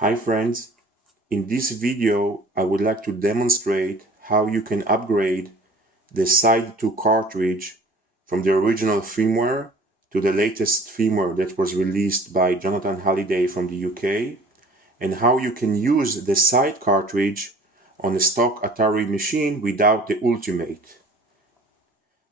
Hi friends, in this video I would like to demonstrate how you can upgrade the SIDE2 cartridge from the original firmware to the latest firmware that was released by Jonathan Halliday from the UK, and how you can use the SIDE cartridge on a stock Atari machine without the Ultimate.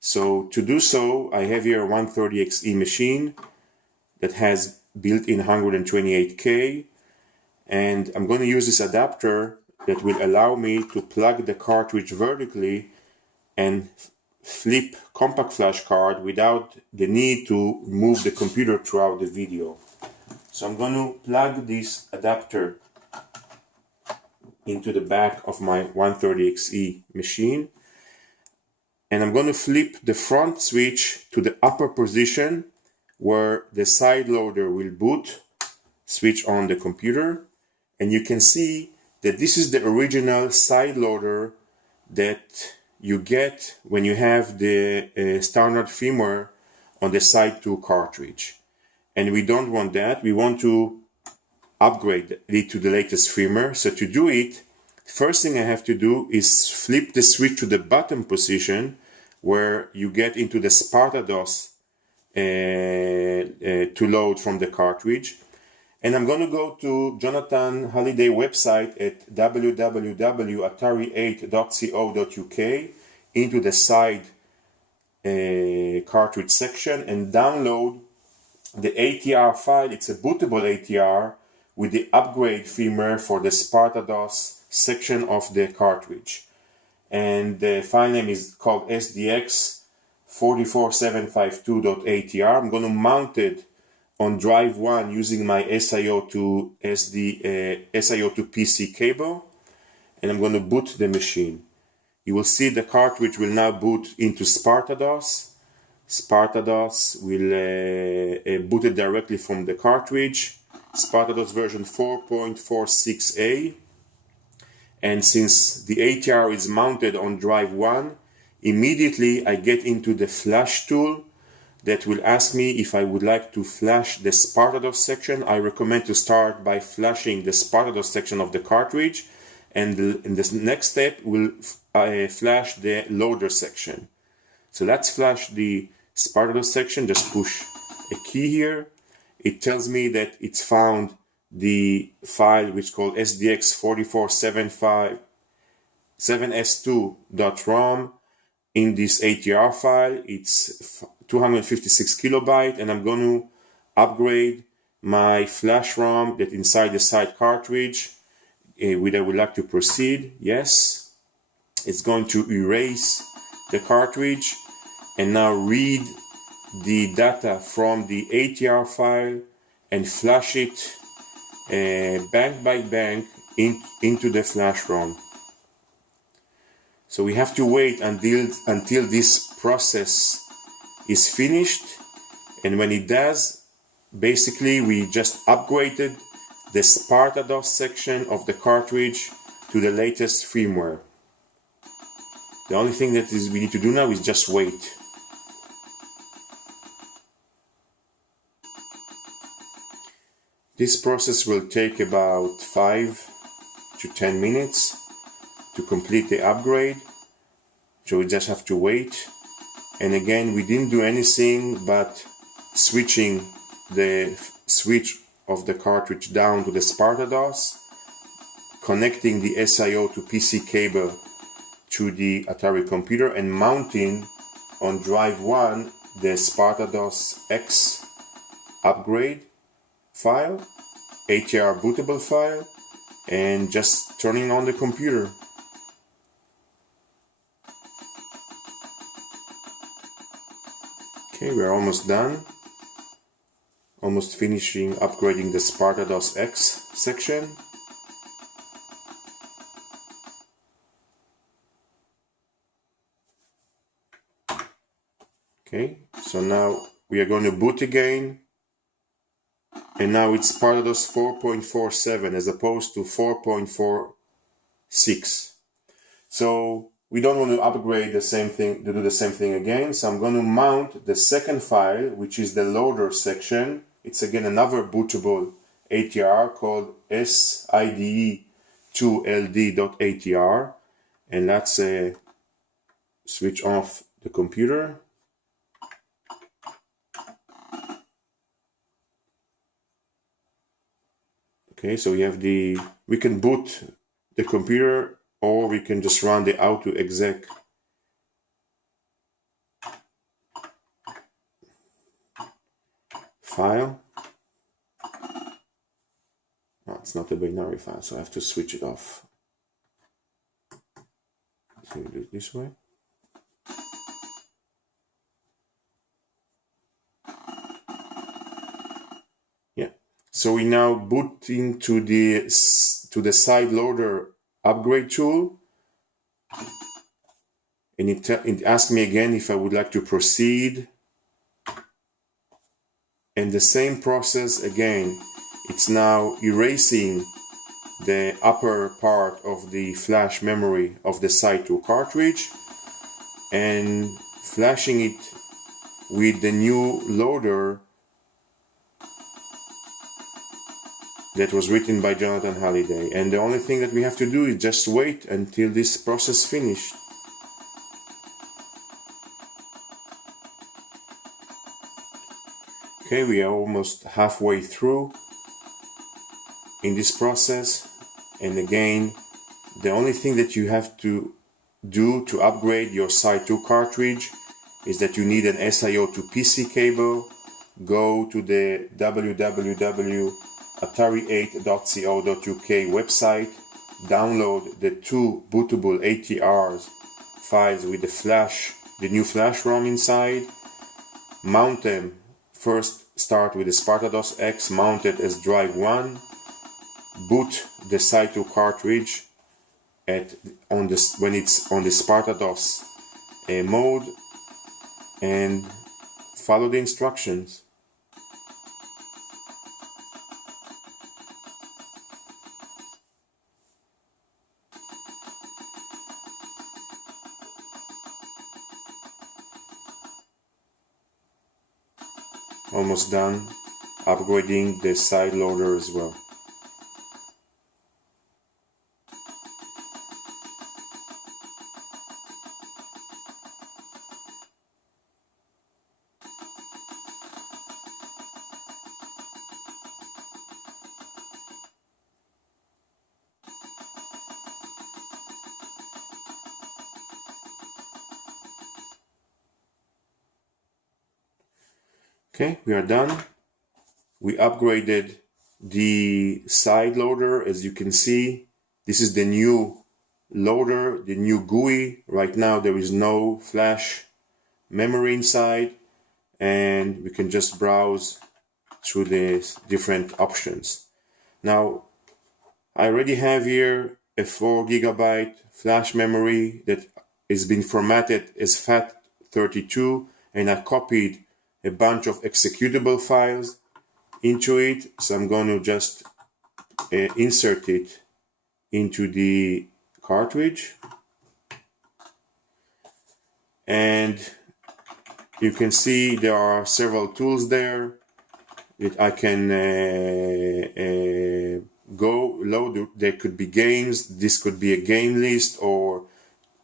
So to do so, I have here a 130XE machine that has built-in 128K, and I'm going to use this adapter that will allow me to plug the cartridge vertically and flip compact flash card without the need to move the computer throughout the video. So I'm going to plug this adapter into the back of my 130XE machine, and I'm going to flip the front switch to the upper position where the side loader will boot, switch on the computer, and you can see that this is the original side loader that you get when you have the standard firmware on the SIDE2 cartridge. And we don't want that. We want to upgrade it to the latest firmware. So to do it, first thing I have to do is flip the switch to the bottom position where you get into the SpartaDOS to load from the cartridge. And I'm going to go to Jonathan Halliday website at www.atari8.co.uk into the SIDE cartridge section and download the ATR file. It's a bootable ATR with the upgrade firmware for the SpartaDOS section of the cartridge. And the file name is called SDX44752.atr. I'm going to mount it on drive 1 using my SIO2 PC cable, and I'm going to boot the machine. You will see the cartridge will now boot into SpartaDOS. SpartaDOS will boot it directly from the cartridge. SpartaDOS version 4.46a. And since the ATR is mounted on drive 1, immediately I get into the flash tool that will ask me if I would like to flash the SpartaDOS section. I recommend to start by flashing the SpartaDOS section of the cartridge, and in this next step will flash the loader section. So let's flash the SpartaDOS section. Just push a key here. It tells me that it's found the file which is called SDX447S2.ROM in this ATR file. It's 256 kilobyte, and I'm going to upgrade my flash ROM that inside the SIDE cartridge. With I would like to proceed. Yes, it's going to erase the cartridge and now read the data from the ATR file and flash it bank by bank into the flash ROM. So we have to wait until this process is finished, and when it does, basically we just upgraded the SpartaDOS section of the cartridge to the latest firmware. The only thing that we need to do now is just wait. This process will take about 5 to 10 minutes to complete the upgrade, so we just have to wait. And again, we didn't do anything but switching the switch of the cartridge down to the SpartaDOS, connecting the SIO2 PC cable to the Atari computer, and mounting on drive 1 the SpartaDOS X upgrade file, ATR bootable file, and just turning on the computer. Okay, we're almost done. Almost finishing upgrading the SpartaDOS X section. Okay, so now we are going to boot again. And now it's SpartaDOS 4.47 as opposed to 4.46. So we don't want to upgrade the same thing, to do the same thing again. So I'm going to mount the second file, which is the loader section. It's again another bootable ATR called SIDE2 and let's switch off the computer. Okay, so we can boot the computer, or we can just run the auto-exec. File. Oh, it's not a binary file, so I have to switch it off. So we do it this way. Yeah. So we now boot into the side loader upgrade tool, and it asks me again if I would like to proceed. And the same process again. It's now erasing the upper part of the flash memory of the SIDE2 cartridge and flashing it with the new loader that was written by Jonathan Halliday. And the only thing that we have to do is just wait until this process finished. Okay, we are almost halfway through in this process, and again, the only thing that you have to do to upgrade your SIDE2 cartridge is that you need an SIO to PC cable. Go to the www.atari8.co.uk website, download the 2 bootable ATRs files with the new flash ROM inside, mount them. First start with the SpartaDOS X mounted as drive 1, boot the SIDE2 cartridge when it's on the SpartaDOS mode, and follow the instructions. Almost done upgrading the side loader as well. Okay, we are done. We upgraded the side loader. As you can see, this is the new loader, the new GUI. Right now there is no flash memory inside, and we can just browse through the different options. Now, I already have here a 4 GB flash memory that is been formatted as FAT32, and I copied a bunch of executable files into it. So I'm going to just insert it into the cartridge. And you can see there are several tools there that I can go load. There could be games. This could be a game list or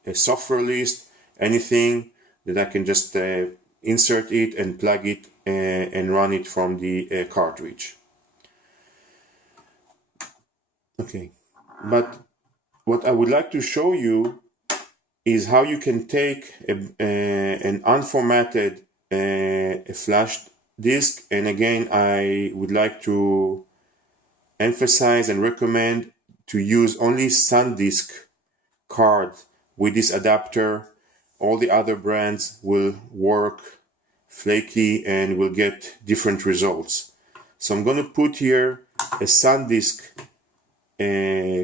a software list, anything that I can just insert it and plug it and run it from the cartridge. Okay, but what I would like to show you is how you can take an unformatted flash disk, and again I would like to emphasize and recommend to use only SanDisk card with this adapter. All the other brands will work flaky and will get different results. So I'm going to put here a SanDisk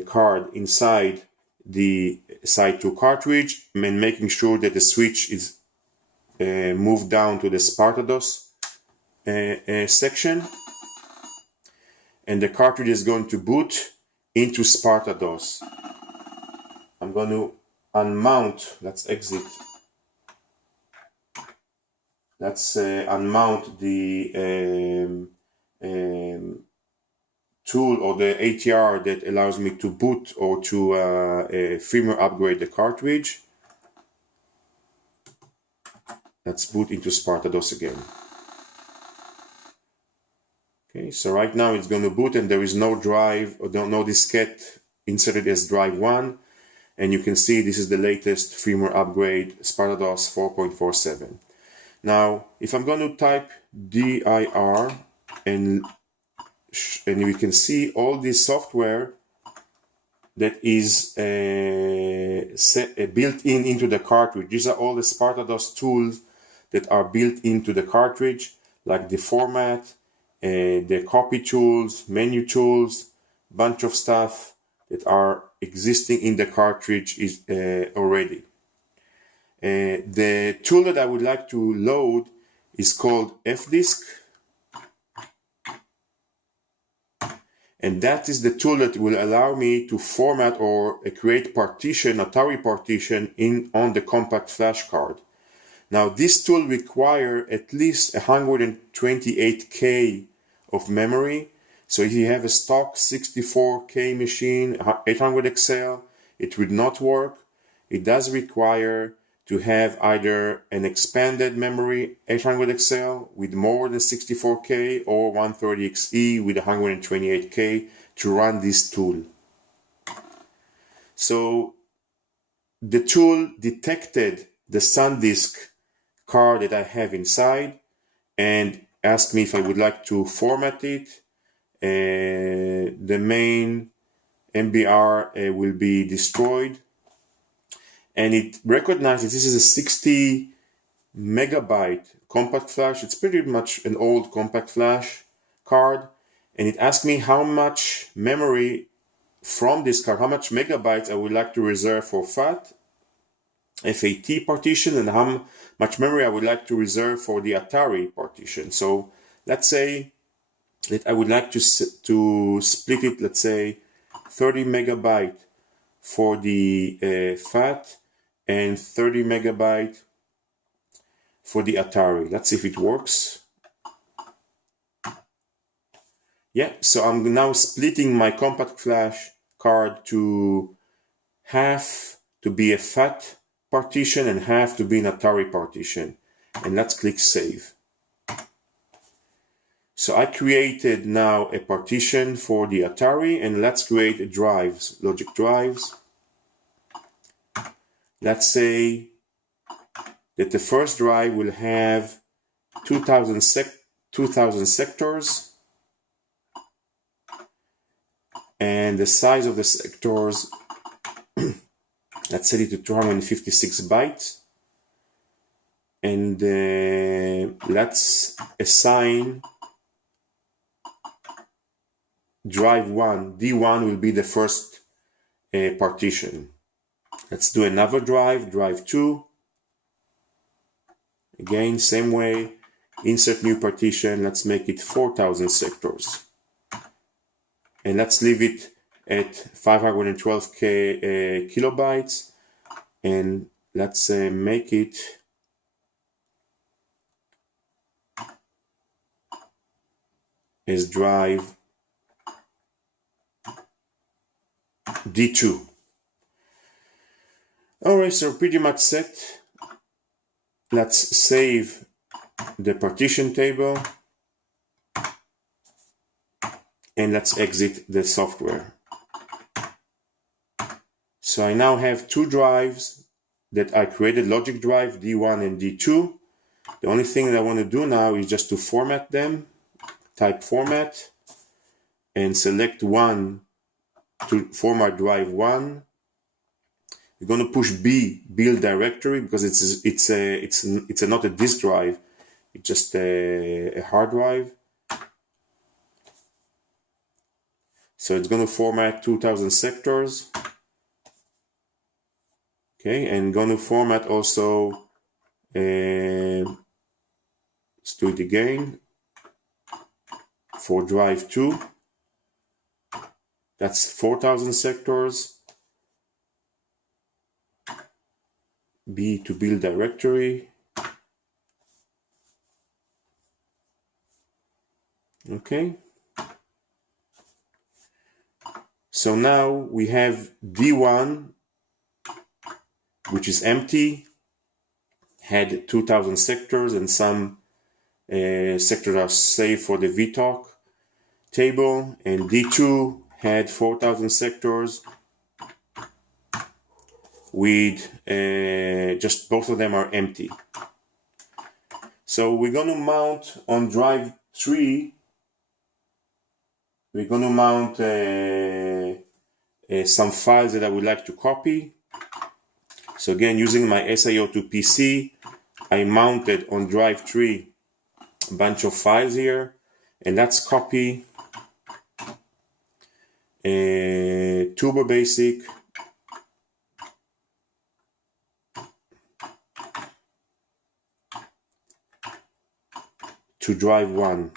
card inside the SIDE2 cartridge, and making sure that the switch is moved down to the SpartaDOS section, and the cartridge is going to boot into SpartaDOS. I'm going to unmount. Let's exit. Let's unmount the tool or the ATR that allows me to boot or to firmware upgrade the cartridge. Let's boot into Spartados again. Okay, so right now it's going to boot and there is no drive or no diskette inserted as drive 1. And you can see this is the latest firmware upgrade, Spartados 4.47. Now, if I'm going to type dir and we can see all this software that is built into the cartridge. These are all the Spartados tools that are built into the cartridge, like the format, the copy tools, menu tools, bunch of stuff that are existing in the cartridge is already. The tool that I would like to load is called fdisk, and that is the tool that will allow me to format or create partition, Atari partition on the compact flash card. Now this tool requires at least 128K of memory. So if you have a stock 64K machine, 800XL, it would not work. It does require to have either an expanded memory 800XL with more than 64K or 130XE with 128K to run this tool. So the tool detected the SanDisk card that I have inside and asked me if I would like to format it. The main MBR will be destroyed, and it recognizes this is a 60 megabyte compact flash. It's pretty much an old compact flash card, and it asked me how much memory from this card, how much megabytes I would like to reserve for FAT partition, and how much memory I would like to reserve for the Atari partition. So let's say that I would like to split it, let's say 30 megabyte for the FAT and 30 megabyte for the Atari. Let's see if it works. Yeah, so I'm now splitting my compact flash card to half to be a FAT partition and half to be an Atari partition. And let's click Save. So I created now a partition for the Atari, and let's create drives, logic drives. Let's say that the first drive will have 2000 sectors, and the size of the sectors, let's set it to 256 bytes, and let's assign drive 1, D1 will be the first partition. Let's do another drive, drive 2. Again, same way, insert new partition, let's make it 4000 sectors. And let's leave it at 512K kilobytes, and let's make it as drive D2. Alright, so pretty much set. Let's save the partition table and let's exit the software. So I now have two drives that I created, logic drive D1 and D2. The only thing that I want to do now is just to format them. Type format and select one to format drive 1. We're going to push B, build directory, because it's not a disk drive, it's just a hard drive. So it's going to format 2000 sectors. Okay, and going to format also, let's do it again, for drive 2. That's 4000 sectors. B to build directory. Okay. So now we have D1, which is empty, had 2000 sectors, and some sectors are saved for the VTalk table, and D2 had 4000 sectors with just both of them are empty. So we're going to mount on drive 3, we're going to mount some files that I would like to copy. So again, using my SIO2 PC, I mounted on drive 3 a bunch of files here, and let's copy Turbo Basic, to drive 1.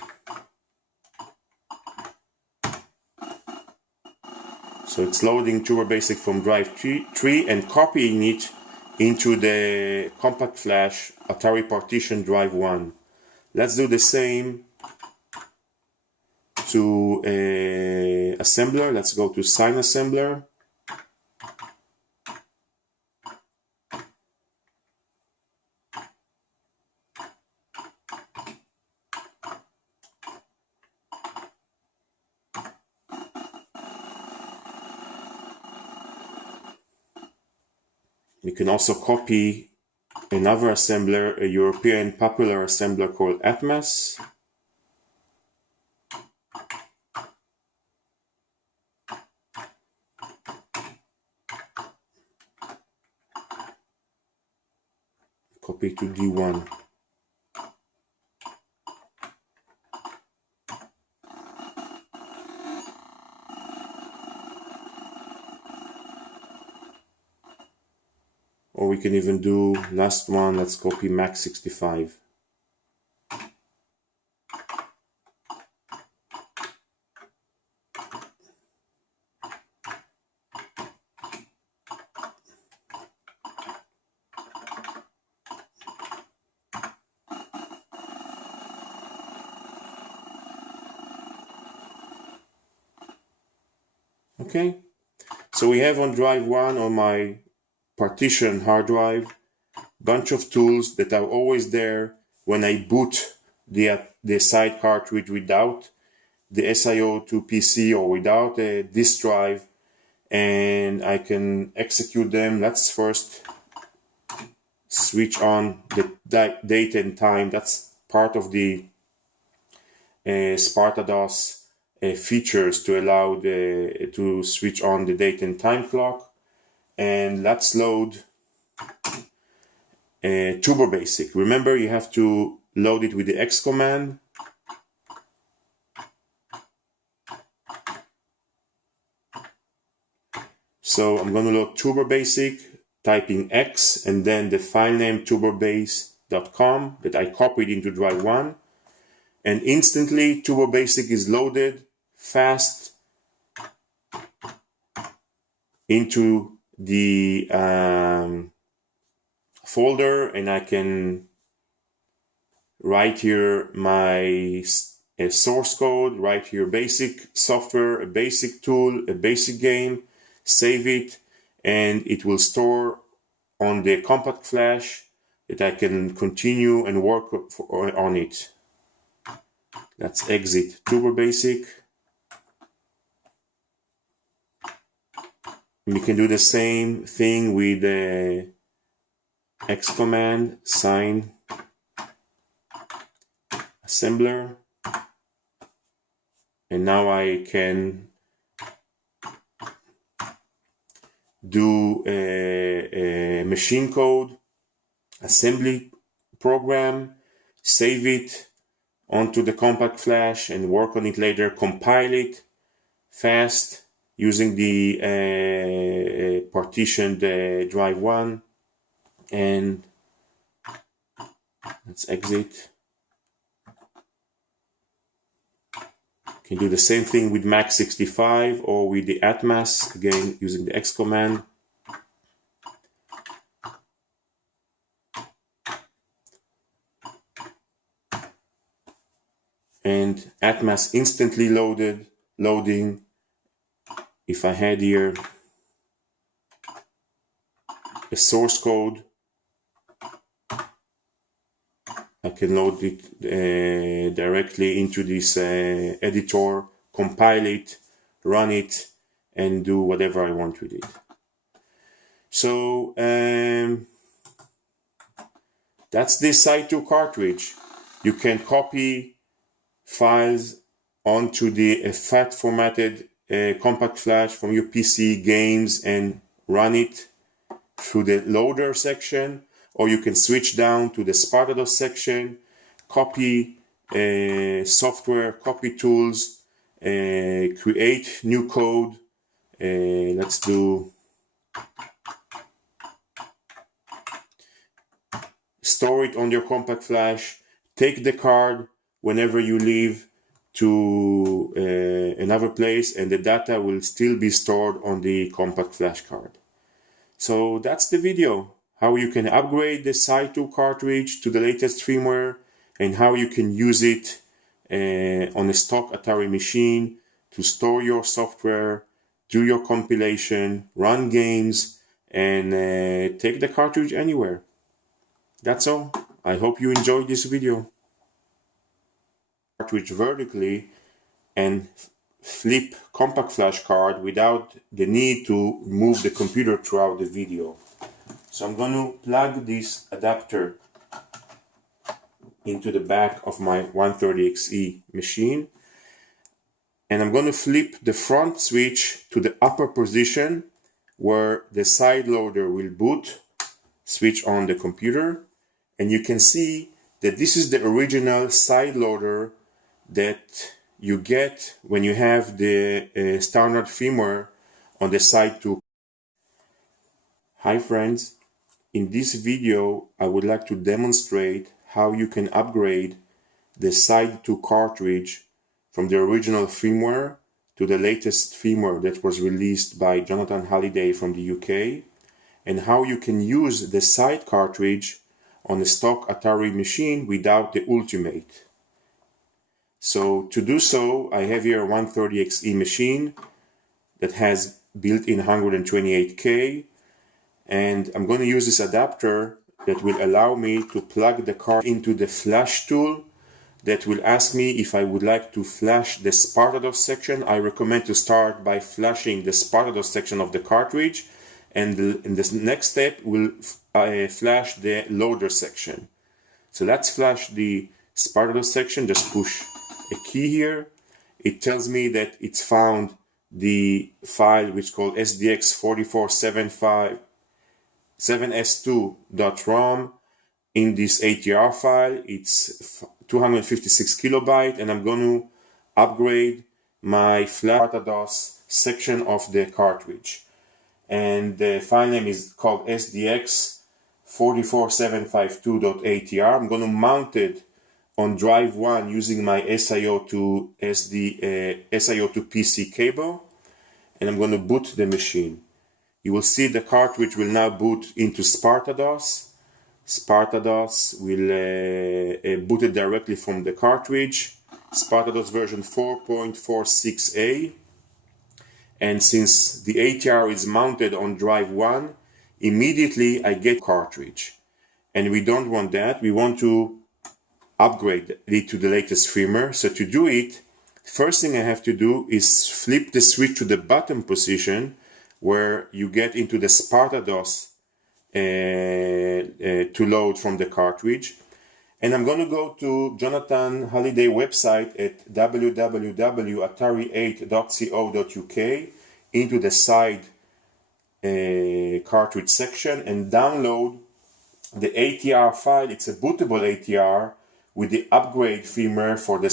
So it's loading Turbo Basic from drive 3 and copying it into the compact flash Atari partition drive 1. Let's do the same to assembler. Let's go to Sign Assembler. You can also copy another assembler, a European popular assembler called Atmos. Copy to D1. Or we can even do last one, let's copy Max65. Okay, so we have on drive 1 on my partition hard drive bunch of tools that are always there when I boot the SIDE cartridge without the SIO2 PC or without a disk drive, and I can execute them. Let's first switch on the date and time. That's part of the Sparta-DOS features to allow to switch on the date and time clock. And let's load Turbo Basic. Remember, you have to load it with the X command. So I'm going to load Turbo Basic, typing X and then the file name turbobase.com that I copied into drive 1. And instantly Turbo Basic is loaded fast into the folder, and I can write here my source code, write here basic software, a basic tool, a basic game, save it, and it will store on the compact flash that I can continue and work on it. Let's exit Turbo Basic. We can do the same thing with the X command, sign assembler, and now I can do a machine code assembly program, save it onto the compact flash and work on it later, compile it fast using the partitioned drive 1, and let's exit. Can do the same thing with Max65 or with the Atmos, again using the X command. And Atmos instantly loading if I had here a source code, I can load it directly into this editor, compile it, run it, and do whatever I want with it. So that's the SIDE2 cartridge. You can copy files onto the FAT formatted compact flash from your PC, games, and run it through the loader section, or you can switch down to the SpartaDOS section, copy software, copy tools, create new code. Let's do store it on your compact flash, take the card whenever you leave to another place, and the data will still be stored on the compact flash card. So that's the video, how you can upgrade the SIDE2 cartridge to the latest firmware, and how you can use it on a stock Atari machine to store your software, do your compilation, run games, and take the cartridge anywhere. That's all. I hope you enjoyed this video. Cartridge vertically and flip compact flash card without the need to move the computer throughout the video. So I'm going to plug this adapter into the back of my 130XE machine, and I'm going to flip the front switch to the upper position where the side loader will boot, switch on the computer, and you can see that this is the original side loader that you get when you have the standard firmware on the SIDE2. Hi friends, in this video I would like to demonstrate how you can upgrade the SIDE2 cartridge from the original firmware to the latest firmware that was released by Jonathan Halliday from the UK, and how you can use the SIDE cartridge on a stock Atari machine without the Ultimate. So to do so, I have here a 130XE machine that has built-in 128K, and I'm going to use this adapter that will allow me to plug the card into the flash tool that will ask me if I would like to flash the SpartaDOS section. I recommend to start by flashing the SpartaDOS section of the cartridge, and the next step will flash the loader section. So let's flash the SpartaDOS section. Just push a key here. It tells me that it's found the file which is called sdx447s2.rom in this ATR file. It's 256 kilobyte, and I'm going to upgrade my flash SpartaDOS section of the cartridge. And the file name is called sdx44752.atr. I'm going to mount it on drive 1 using my SIO2 PC cable, and I'm going to boot the machine. You will see the cartridge will now boot into SpartaDOS. SpartaDOS will boot it directly from the cartridge. SpartaDOS version 4.46a. And since the ATR is mounted on drive 1, immediately I get cartridge. And we don't want that. We want to upgrade it to the latest firmware. So to do it, first thing I have to do is flip the switch to the bottom position where you get into the SpartaDOS to load from the cartridge. And I'm going to go to Jonathan Halliday website at www.atari8.co.uk into the SIDE cartridge section and download the ATR file. It's a bootable ATR with the upgrade firmware for the